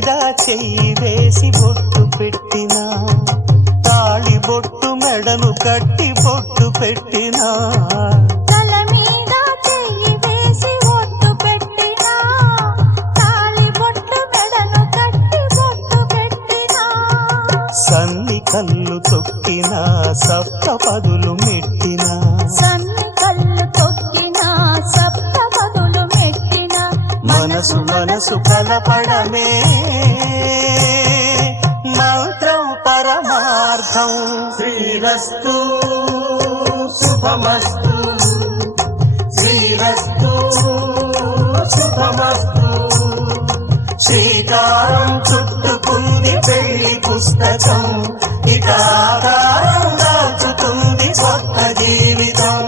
మీద చెయ్యి వేసి బొట్టు పెట్టినా, తాళి బొట్టు మెడను కట్టి బొట్టు పెట్టినా, తల మీద చెయ్యి వేసి బొట్టు పెట్టినా, తాళి బొట్టు మెడను కట్టి బొట్టు పెట్టినా, సన్ని కళ్ళు తొక్కినా సప్త పదులు మెట్టినా, సన్ని కళ్ళు తొక్కినా సప్త పదులు మెట్టినా, మనసు మనసు కలపడమే మంత్రం పరమార్థం. శ్రీరస్తు శుభమస్తు, శ్రీరస్తు శుభమస్తు. శ్రీకారం చుట్టుకుంది పెళ్లి పుస్తకం, ఇక ఆకారం దాచుతుంది కొత్త జీవితం.